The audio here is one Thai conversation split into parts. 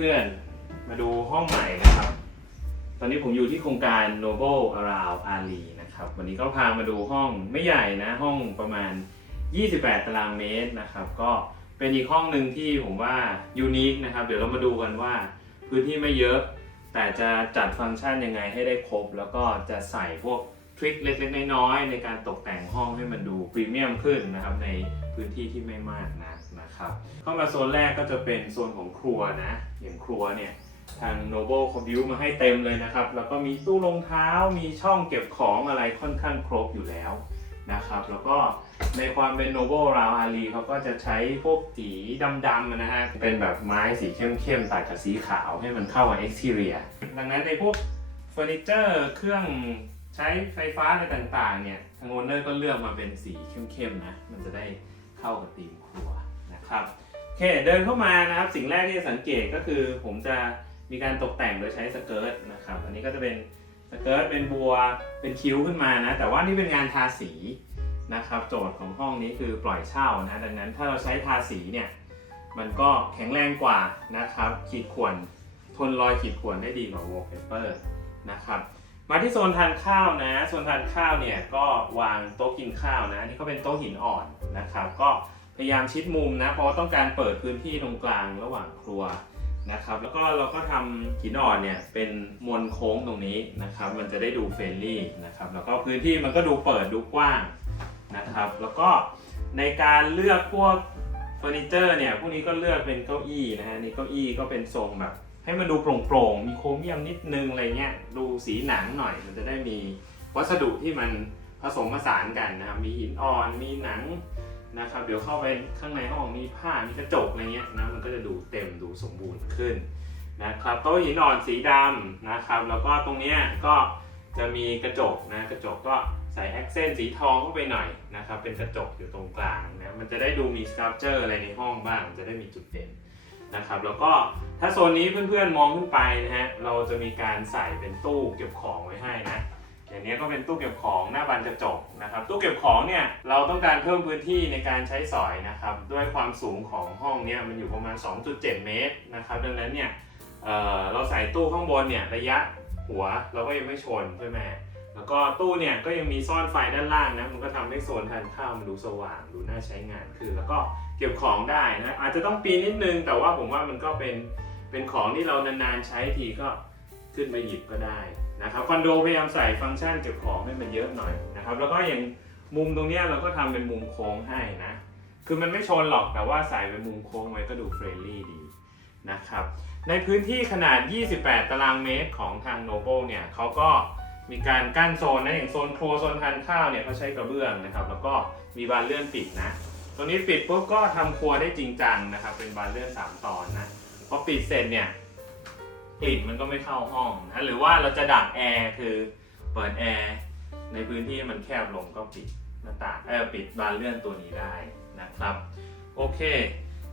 พื่อนๆ มาดูห้องใหม่นะครับ ตอนนี้ผมอยู่ที่โครงการ Noble Around Ali นะครับ วันนี้ก็พามาดูห้องไม่ใหญ่นะ ห้องประมาณ 28 ตารางเมตรนะครับ ก็เป็นอีกห้องหนึ่งที่ผมว่ายูนิคนะครับ เดี๋ยวเรามาดูกันว่าพื้นที่ไม่เยอะ แต่จะจัดฟังก์ชันยังไงให้ได้ครบ แล้วก็จะใส่พวกทริคเล็กๆน้อยๆในการตกแต่งห้องให้มันดูพรีเมียมขึ้นนะครับในพื้นที่ที่ไม่มากนะนะ ครับเข้ามาโซนแรกก็จะเป็นโซนของครัวนะอย่างครัวเนี่ยทาง Noble เขาบิวมาให้เต็มเลยนะครับ แล้วก็มีตู้รองเท้ามีช่องเก็บของอะไรค่อนข้างครบอยู่แล้วนะครับ แล้วก็ในความเป็น Noble ราวอารีเขาก็จะใช้พวกสีดำๆนะฮะ เป็นแบบไม้สีเข้มๆตัดกับสีขาวให้มันเข้ากับ exterior ดังนั้นในพวกเฟอร์นิเจอร์เครื่องใช้ไฟฟ้าอะไรต่างๆเนี่ยทางโอนเนอร์ก็เลือกมาเป็นสีเข้มๆนะ มันจะได้เข้ากับธีม ครับโอเคเดินเข้ามานะครับ สิ่งแรกที่จะสังเกตก็คือ ผมจะมีการตกแต่งโดยใช้สเกิร์ตนะครับ อันนี้ก็จะเป็นสเกิร์ตเป็นบัวเป็นคิ้วขึ้นมานะ แต่ว่านี่เป็นงานทาสีนะครับ โจทย์ของห้องนี้คือปล่อยเช่านะ ดังนั้นถ้าเราใช้ทาสีเนี่ย มันก็แข็งแรงกว่านะครับ ขีดข่วนทนรอยขีดข่วนได้ดีกว่า wallpaper นะครับมาที่โซนทานข้าวนะ โซนทานข้าวเนี่ยก็วางโต๊ะกินข้าวนะ นี่ก็เป็นโต๊ะหินอ่อนนะครับ ก็ พยายามชิดมุมนะ เพราะว่าต้องการเปิดพื้นที่ตรงกลางระหว่างครัวนะครับ แล้วก็เราก็ทำหินอ่อนเนี่ยเป็นมวลโค้งตรงนี้นะครับ มันจะได้ดูเฟรนลี่นะครับ แล้วก็พื้นที่มันก็ดูเปิดดูกว้างนะครับ แล้วก็ในการเลือกพวกเฟอร์นิเจอร์เนี่ยพวกนี้ก็เลือกเป็นเก้าอี้นะฮะนี่เก้าอี้ก็เป็นทรงแบบ ให้มันดูโปร่งๆ มีโครเมียมนิดนึงอะไรเงี้ย ดูสีหนังหน่อย มันจะได้มีวัสดุที่มันผสมผสานกันนะครับ มีหินอ่อน มีหนัง นะครับ เดี๋ยวเข้าไปข้างในห้องมีผ้ามีกระจกอะไรเงี้ยนะมันก็จะดูเต็มดูสมบูรณ์ขึ้นนะครับโต๊ะหินอ่อนสีดำนะครับ แล้วก็ตรงเนี้ยก็จะมีกระจกนะกระจกก็ใส่แอคเซนต์สีทองเข้าไปหน่อยนะครับ เป็นกระจกอยู่ตรงกลางนะมันจะได้ดูมีสครับเจอร์อะไรในห้องบ้างจะได้มีจุดเด่นนะครับแล้วก็ถ้าโซนนี้เพื่อนๆมองขึ้นไปนะฮะเราจะมีการใส่เป็นตู้เก็บของไว้ให้นะอย่างนี้ก็เป็นตู้เก็บของหน้าบานกระจก นะครับตู้เก็บของเนี่ยเราต้องการเพิ่มพื้นที่ในการใช้สอยนะครับด้วยความสูงของห้องเนี่ยมันอยู่ประมาณ 2.7 เมตรนะครับดังนั้นเนี่ยเเราใส่ตู้ข้างบนเนี่ยระยะหัวเราก็ยังไม่ชนใช่ไหมแล้วก็ตู้เนี่ยก็ยังมีซ่อนไฟด้านล่างนะมันก็ทำให้โซนทานข้าวมันดูสว่างดูน่าใช้งานขึ้นแล้วก็เก็บของได้นะอาจจะต้องปีนนิดนึง แต่ว่าผมว่ามันก็เป็นเป็นของที่เรานานๆใช้ทีก็ ขึ้นมาหยิบก็ได้นะครับคอนโดพยายามใส่ฟังก์ชันเก็บของให้มันเยอะหน่อยนะครับแล้วก็อย่างมุมตรงนี้เราก็ทำเป็นมุมโค้งให้นะ คือมันไม่ชนหรอกแต่ว่าใส่เป็นมุมโค้งไว้ก็ดูเฟรนลี่ดีนะครับในพื้นที่ขนาด 28 ตารางเมตรของทาง Noble เนี่ยเขาก็มีการกั้นโซนนะอย่างโซนครัวโซนทานข้าวเนี่ยเขาใช้กระเบื้องนะครับ แล้วก็มีบานเลื่อนปิดนะตรงนี้ปิดปุ๊บก็ทำครัวได้จริงจังนะครับ เป็นบานเลื่อนสามตอนนะพอปิดเสร็จเนี่ย กลิ่นมันก็ไม่เข้าห้องนะหรือว่าเราจะดักแอร์คือเปิดแอร์ในพื้นที่มันแคบลงก็ปิดหน้าต่างเออปิดบานเลื่อนตัวนี้ได้นะครับ โอเค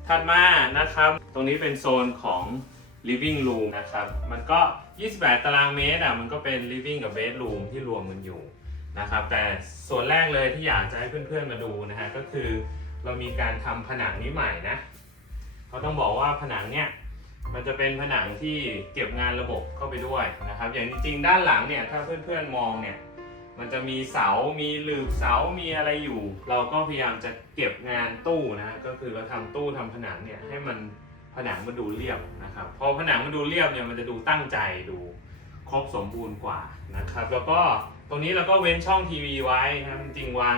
ถัดมานะครับ ตรงนี้เป็นโซนของ living room นะครับ มันก็ 28 ตารางเมตรอะมันก็เป็น living กับ bedroom ที่รวมกันอยู่นะครับ แต่ส่วนแรกเลยที่อยากจะให้เพื่อนๆมาดูนะฮะก็คือเรามีการทำผนังนี้ใหม่นะ เขาต้องบอกว่าผนังเนี่ย มันจะเป็นผนังที่เก็บงานระบบเข้าไปด้วยนะครับ อย่างจริงๆ ด้านหลังเนี่ยถ้าเพื่อนๆมองเนี่ยมันจะมีเสา มีหลืบเสา มีอะไรอยู่ เราก็พยายามจะเก็บงานตู้นะ ก็คือเราทำตู้ทำผนังเนี่ยให้มันผนังมันดูเรียบนะครับ พอผนังมันดูเรียบเนี่ยมันจะดูตั้งใจดูครบสมบูรณ์กว่านะครับ แล้วก็ตรงนี้เราก็เว้นช่องทีวีไว้นะครับจริงวาง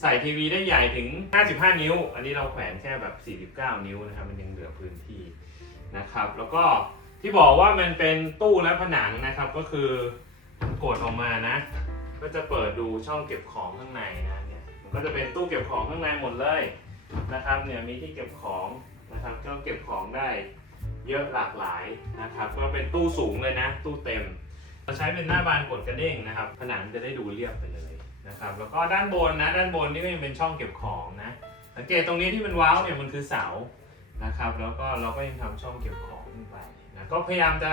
ใส่ทีวีได้ใหญ่ถึง 55 นิ้ว อันนี้เราแขวนแค่แบบ 49 นิ้วนะครับ มันยังเหลือพื้นที่ นะครับ แล้วก็ที่บอกว่ามันเป็นตู้และผนังนะครับ ก็คือกดออกมานะ ก็จะเปิดดูช่องเก็บของข้างในนะเนี่ยมันก็จะเป็นตู้เก็บของข้างในหมดเลยนะครับเนี่ยมีที่เก็บของนะครับก็เก็บของได้เยอะหลากหลายนะครับ ก็เป็นตู้สูงเลยนะ ตู้เต็มเราใช้เป็นหน้าบานกดกระเด้งนะครับ ผนังจะได้ดูเรียบไปเลยนะครับ แล้วก็ด้านบนนะ ด้านบนนี่ก็ยังเป็นช่องเก็บของนะ สังเกตตรงนี้ที่เป็นว้าวเนี่ยมันคือเสา นะครับ แล้วก็เราก็ยังทำช่องเก็บของขึ้นไปนะก็พยายามจะ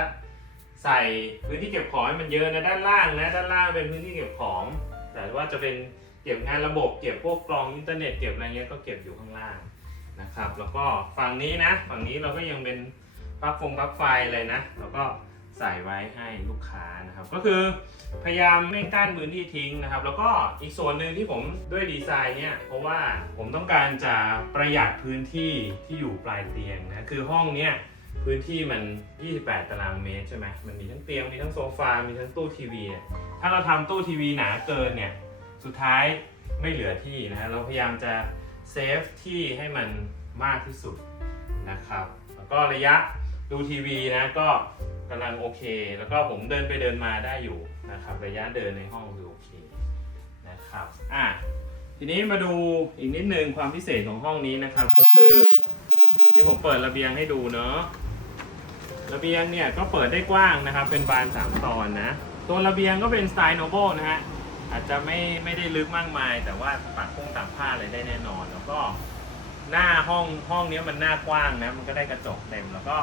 ใส่พื้นที่เก็บของให้มันเยอะนะด้านล่างนะด้านล่างเป็นพื้นที่เก็บของ แต่ว่าจะเป็นเก็บงานระบบเก็บพวกกรองอินเทอร์เน็ตเก็บอะไรเงี้ยก็เก็บอยู่ข้างล่างนะครับ แล้วก็ฝั่งนี้นะ ฝั่งนี้เราก็ยังเป็นปลั๊กฟงปลั๊กไฟเลยนะ แล้วก็ ใส่ไว้ให้ลูกค้านะครับ ก็คือพยายามไม่กั้นพื้นที่ทิ้งนะครับ แล้วก็อีกส่วนหนึ่งที่ผมด้วยดีไซน์เนี่ยเพราะว่าผมต้องการจะประหยัดพื้นที่ที่อยู่ปลายเตียงนะคือห้องเนี้ยพื้นที่มัน 28 ตารางเมตรใช่ไหมมันมีทั้งเตียง มีทั้งโซฟา มีทั้งตู้ทีวี ถ้าเราทำตู้ทีวีหนาเกินเนี่ย สุดท้ายไม่เหลือที่นะฮะ เราพยายามจะเซฟที่ให้มันมากที่สุดนะครับ แล้วก็ระยะดูทีวีนะ ก็ กำลังโอเค แล้วก็ผมเดินไปเดินมาได้อยู่นะครับระยะเดินในห้องดูโอเคนะครับอะทีนี้มาดูอีกนิดนึงความพิเศษของห้องนี้นะครับก็คือนี่ผมเปิดระเบียงให้ดูเนาะระเบียงเนี่ยก็เปิดได้กว้างนะครับ เป็นบานสามตอนนะตัวระเบียงก็เป็นสไตล์โนโบนะฮะอาจจะไม่ไม่ได้ลึกมากมาย แต่ว่าปักพงตากผ้าอะไรได้แน่นอน แล้วก็หน้าห้องห้องนี้มันหน้ากว้างนะมันก็ได้กระจกเต็มแล้วก็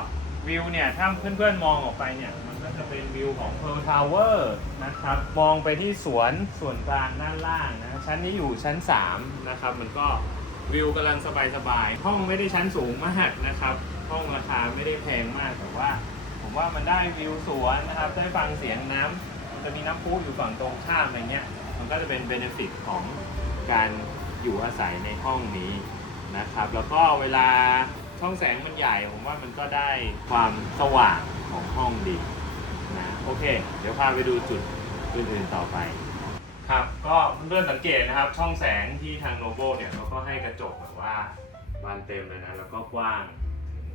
วิวเนี่ย ถ้าเพื่อนๆมองออกไปเนี่ย มันก็จะเป็นวิวของ Pearl Tower นะครับ มองไปที่สวนส่วนกลางด้านล่างนะ ชั้นนี้อยู่ชั้น 3 นะครับ มันก็วิวกำลังสบายๆ ห้องไม่ได้ชั้นสูงมากนะครับ ห้องราคาไม่ได้แพงมาก แต่ว่า ผมว่ามันได้วิวสวนนะครับ ได้ฟังเสียงน้ำมันจะมีน้ำพุอยู่ฝั่งตรงข้ามอะไรเงี้ย มันก็จะเป็นเบนฟิตของการอยู่อาศัยในห้องนี้นะครับ แล้วก็เวลา ช่องแสงมันใหญ่ผมว่ามันก็ได้ความสว่างของห้องดีนะโอเค เดี๋ยวพาไปดูจุดอื่นๆต่อไป ครับก็เพื่อนๆสังเกตนะครับ ช่องแสงที่ทางโนโบเนี่ยเขาก็ให้กระจกแบบว่าบานเต็มเลยนะแล้วก็กว้างถึง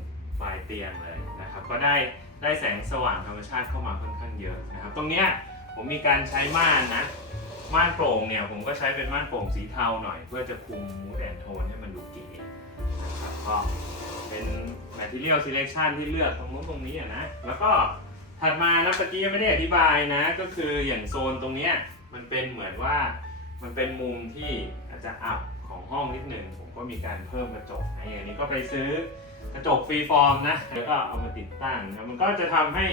ปลายเตียงเลยนะครับ ก็ได้ได้แสงสว่างธรรมชาติเข้ามาค่อนข้างเยอะนะครับ ตรงเนี้ยผมมีการใช้ม่านนะม่านโปร่งเนี่ยผมก็ใช้เป็นม่านโปร่งสีเทาหน่อย เพื่อจะคุมมูดแอนโทนให้มันดูเก๋นะครับก็ material selection ที่เลือกตรงนู้นตรงนี้อะนะ แล้วก็ถัดมานะเมื่อกี้ยังไม่ได้อธิบายนะ ก็คืออย่างโซนตรงเนี้ยมันเป็นเหมือนว่ามันเป็นมุมที่อาจจะอับของห้องนิดหนึ่งผมก็มีการเพิ่มกระจกนะอย่างนี้ก็ไปซื้อกระจกฟรีฟอร์มนะ แล้วก็เอามาติดตั้งนะมันก็จะทำให้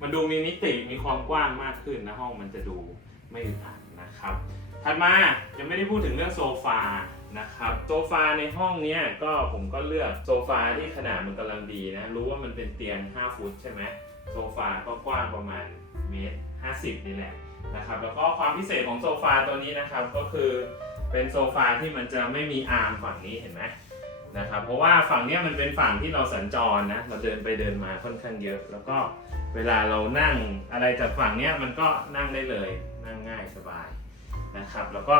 มันดูมีมิติมีความกว้างมากขึ้นนะห้องมันจะดูไม่อึดอัดนะครับ ถัดมายังไม่ได้พูดถึงเรื่องโซฟา นะครับโซฟาในห้องเนี้ยก็ผมก็เลือกโซฟาที่ขนาดมันกำลังดีนะ รู้ว่ามันเป็นเตียง 5 ฟุตใช่ไหมโซฟาก็กว้างประมาณเมตร 50 นี่แหละนะครับแล้วก็ความพิเศษของโซฟาตัวนี้นะครับก็คือเป็นโซฟาที่มันจะไม่มีอาร์มฝั่งนี้เห็นไหมนะครับเพราะว่าฝั่งนี้มันเป็นฝั่งที่เราสัญจรนะเราเดินไปเดินมาค่อนข้างเยอะ แล้วก็เวลาเรานั่งอะไรจากฝั่งนี้มันก็นั่งได้เลยนั่งง่ายสบายนะครับ แล้วก็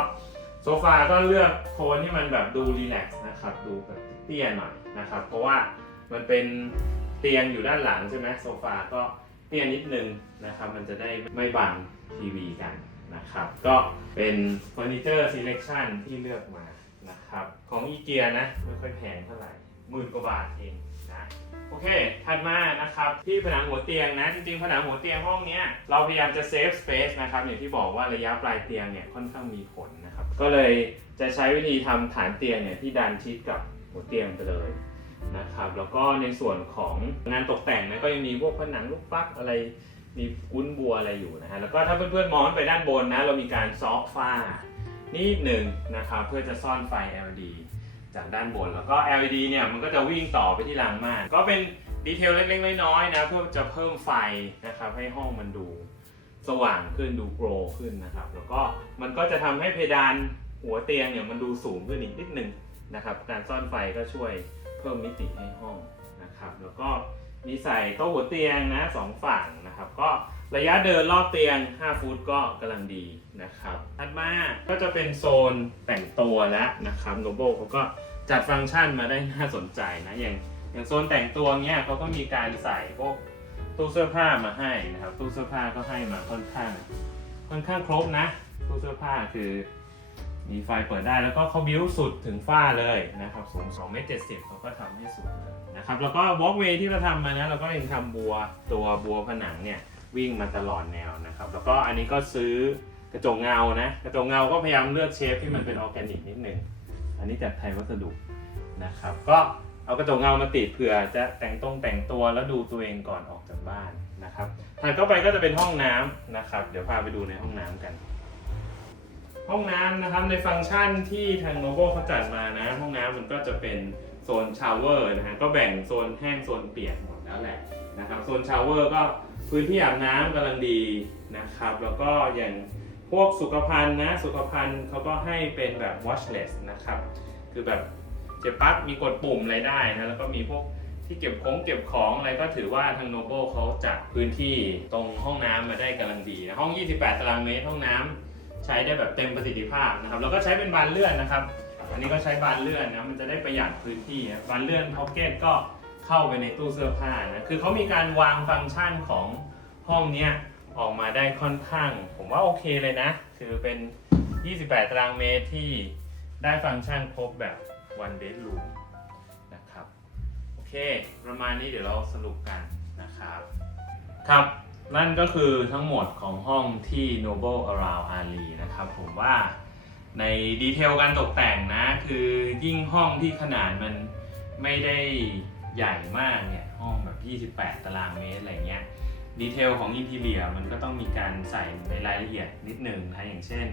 โซฟาก็เลือกโทนที่มันแบบดูรีแลกซ์นะครับ ดูแบบเตี้ยหน่อยนะครับ เพราะว่ามันเป็นเตียงอยู่ด้านหลังใช่ไหมโซฟาก็เตี้ยนิดนึงนะครับ มันจะได้ไม่บังทีวีกันนะครับ ก็เป็นเฟอร์นิเจอร์ e เล c ชันที่เลือกมานะครับ ของอีเกียนะ ไม่ค่อยแพงเท่าไหร่หมื่นกว่าบาทเอง นะโอเค ถัดมานะครับที่ผนังหัวเตียงนะจริงๆผนังหัวเตียงห้องนี้เราพยายามจะเซฟสเปซนะครับอย่างที่บอกว่าระยะปลายเตียงเนี่ยค่อนข้างมีผลนะครับ ก็เลยจะใช้วิธีทำฐานเตียงเนี่ยที่ดันชิดกับหัวเตียงไปเลยนะครับแล้วก็ในส่วนของงานตกแต่งนะก็ยังมีพวกผนังลูกปักอะไรมีกุ้นบัวอะไรอยู่นะฮะแล้วก็ถ้าเพื่อนๆมองไปด้านบนนะเรามีการซอฟฝ้านิดหนึ่งนะครับเพื่อจะซ่อนไฟ LED จากด้านบน แล้วก็ LED เนี่ยมันก็จะวิ่งต่อไปที่รางม่านก็เป็นดีเทลเล็กๆน้อยๆนะเพื่อจะเพิ่มไฟนะครับให้ห้องมันดูสว่างขึ้นดูโกรขึ้นนะครับ แล้วก็มันก็จะทำให้เพดานหัวเตียงเนี่ยมันดูสูงขึ้นอีกนิดนึงนะครับ การซ่อนไฟก็ช่วยเพิ่มมิติให้ห้องนะครับ แล้วก็มีใส่โต๊ะหัวเตียงนะสองฝั่งนะครับ ก็ ระยะเดินรอบเตียง 5 ฟุตก็กำลังดีนะครับถัดมาก็จะเป็นโซนแต่งตัวแล้วนะครับโนโบเขาก็จัดฟังก์ชันมาได้น่าสนใจนะอย่างอย่างโซนแต่งตัวเนี้ยเขาก็มีการใส่พวกตู้เสื้อผ้ามาให้นะครับ ตู้เสื้อผ้าก็ให้มาค่อนข้าง ค่อนข้างครบนะ ตู้เสื้อผ้าคือมีไฟเปิดได้แล้วก็เขาบิ้วสุดถึงฝ้าเลยนะครับสูง2เมตร70เขาก็ทำให้สุดเลยนะครับแล้วก็วอล์กเวย์ที่เราทำมานะเราก็ยังทำบัวตัวบัวผนังเนี่ย วิ่งมาตลอดแนวนะครับ แล้วก็อันนี้ก็ซื้อกระจกเงานะ กระจกเงาก็พยายามเลือกเชฟที่มันเป็นออร์แกนิกนิดนึงอันนี้จากไทยวัสดุนะครับ ก็เอากระจกเงามาติดเผื่อจะแต่งตรงแต่งตัวแล้วดูตัวเองก่อนออกจากบ้านนะครับถัดเข้าไปก็จะเป็นห้องน้ำนะครับ เดี๋ยวพาไปดูในห้องน้ำกัน ห้องน้ำนะครับในฟังก์ชันที่ทางโนโ o เขาจัดมานะ ห้องน้ำมันก็จะเป็นโซนชาวเวอร์นะฮะก็แบ่งโซนแห้งโซนเปียกหมดแล้วแล้วแหละนะครับโซนชาวเวอร์ก็ พื้นที่อาบน้ำกำลังดีนะครับ แล้วก็อย่างพวกสุขภัณฑ์นะสุขภัณฑ์เขาก็ให้เป็นแบบ watchless นะครับ คือแบบเจ็บปั๊บมีกดปุ่มอะไรได้นะแล้วก็มีพวกที่เก็บของเก็บของอะไรก็ถือว่าทางโนโบเขาจัดพื้นที่ตรงห้องน้ำมาได้กำลังดีนะห้อง 28 ตารางเมตรห้องน้ำใช้ได้แบบเต็มประสิทธิภาพนะครับแล้วก็ใช้เป็นบานเลื่อนนะครับ อันนี้ก็ใช้บานเลื่อนนะมันจะได้ประหยัดพื้นที่บานเลื่อนพ็อกเก็ตก็ เข้าไปในตู้เสื้อผ้านะคือเขามีการวางฟังก์ชันของห้องเนี้ยออกมาได้ค่อนข้าง ผมว่าโอเคเลยนะ คือเป็น 28 ตารางเมตรที่ได้ฟังก์ชันครบแบบ one bedroom นะครับ โอเค ประมาณนี้เดี๋ยวเราสรุปกันนะครับ ครับ นั่นก็คือทั้งหมดของห้องที่ Noble Around Ali นะครับ ผมว่าในดีเทลการตกแต่งนะ คือยิ่งห้องที่ขนาดมันไม่ได้ ใหญ่มากเนี่ยห้องแบบ 28 ตารางเมตรอะไรเงี้ยดีเทลของอินทีเรียมันก็ต้องมีการใส่ในรายละเอียดนิดนึงนะอย่างเช่น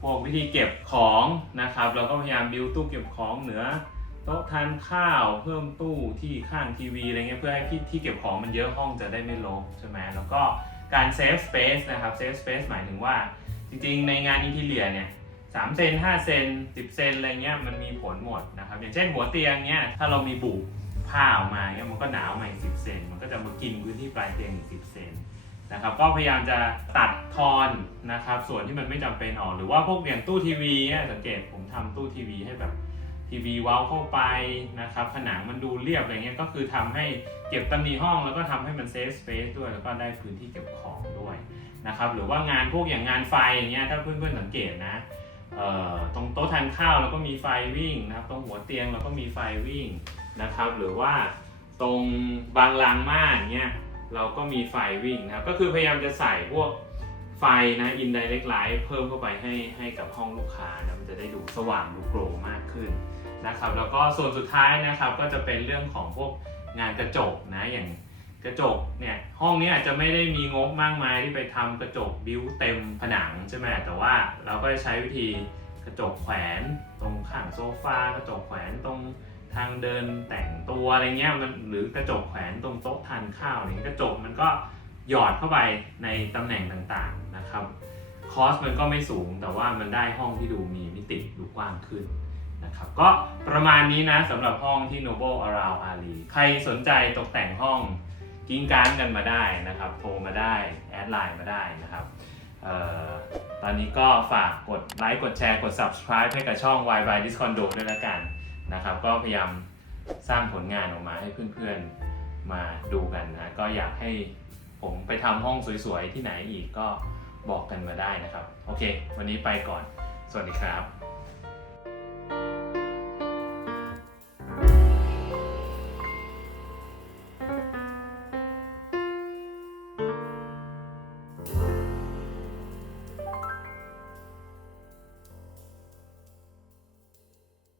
พวกวิธีเก็บของนะครับ เราก็พยายามบิวตู้เก็บของเหนือโต๊ะทานข้าวเพิ่มตู้ที่ข้างทีวีอะไรเงี้ยเพื่อให้ที่ที่เก็บของมันเยอะห้องจะได้ไม่รกใช่ไหมแล้วก็การเซฟสเปซนะครับเซฟสเปซหมายถึงว่า จริงๆ ในงานอินทีเรียเนี่ยสามเซนห้าเซนสิบเซนอะไรเงี้ยมันมีผลหมดนะครับอย่างเช่นหัวเตียงเนี้ยถ้าเรามีบุ ผ้าออกมาเงี้ยมันก็หนาวมาอีกสิบเซนมันก็จะมากินพื้นที่ปลายเตียงอีกสิบเซนนะครับก็พยายามจะตัดทอนนะครับส่วนที่มันไม่จำเป็นออกหรือว่าพวกอย่างตู้ทีวีเนี่ยสังเกตผมทำตู้ทีวีให้แบบทีวีเว้าเข้าไปนะครับผนังมันดูเรียบอะไรเงี้ยก็คือทำให้เก็บตำหนิห้องแล้วก็ทำให้มันเซฟสเปซด้วยแล้วก็ได้พื้นที่เก็บของด้วยนะครับหรือว่างานพวกอย่างงานไฟอย่างเงี้ยถ้าเพื่อนๆสังเกตนะ ตรงโต๊ะทานข้าวแล้วก็มีไฟวิ่งนะครับ ตรงหัวเตียงแล้วก็มีไฟวิ่งนะครับ หรือว่าตรงบางรางม่านเงี้ยเราก็มีไฟวิ่งนะครับ ก็คือพยายามจะใส่พวกไฟนะอินไดเรกไลท์เพิ่มเข้าไปให้ให้กับห้องลูกค้านะมันจะได้ดูสว่างดูโปร่งมากขึ้นนะครับ แล้วก็ส่วนสุดท้ายนะครับก็จะเป็นเรื่องของพวกงานกระจกนะอย่าง กระจกเนี่ยห้องนี้อาจจะไม่ได้มีงบมากมายที่ไปทำกระจกบิ้วเต็มผนังใช่ไหมแต่ว่าเราก็จะใช้วิธีกระจกแขวนตรงข้างโซฟากระจกแขวนตรงทางเดินแต่งตัวอะไรเงี้ยมันหรือกระจกแขวนตรงโต๊ะทานข้าวอะไรเงี้ยกระจกมันก็หยอดเข้าไปในตำแหน่งต่างๆนะครับคอสมันก็ไม่สูงแต่ว่ามันได้ห้องที่ดูมีมิติดูกว้างขึ้นนะครับก็ประมาณนี้นะสำหรับห้องที่ Noble Around Ali ใครสนใจตกแต่งห้อง กิ้งการกันมาได้นะครับ โทรมาได้ แอดไลน์มาได้นะครับออตอนนี้ก็ฝากกดไลค์ กดแชร์ กด subscribe ให้กับช่อง y y Discondo ด้วยละกันนะครับ ก็พยายามสร้างผลงานออกมาให้เพื่อนๆมาดูกันนะ ก็อยากให้ผมไปทำห้องสวยๆ ที่ไหนอีกก็บอกกันมาได้นะครับ โอเค วันนี้ไปก่อน สวัสดีครับ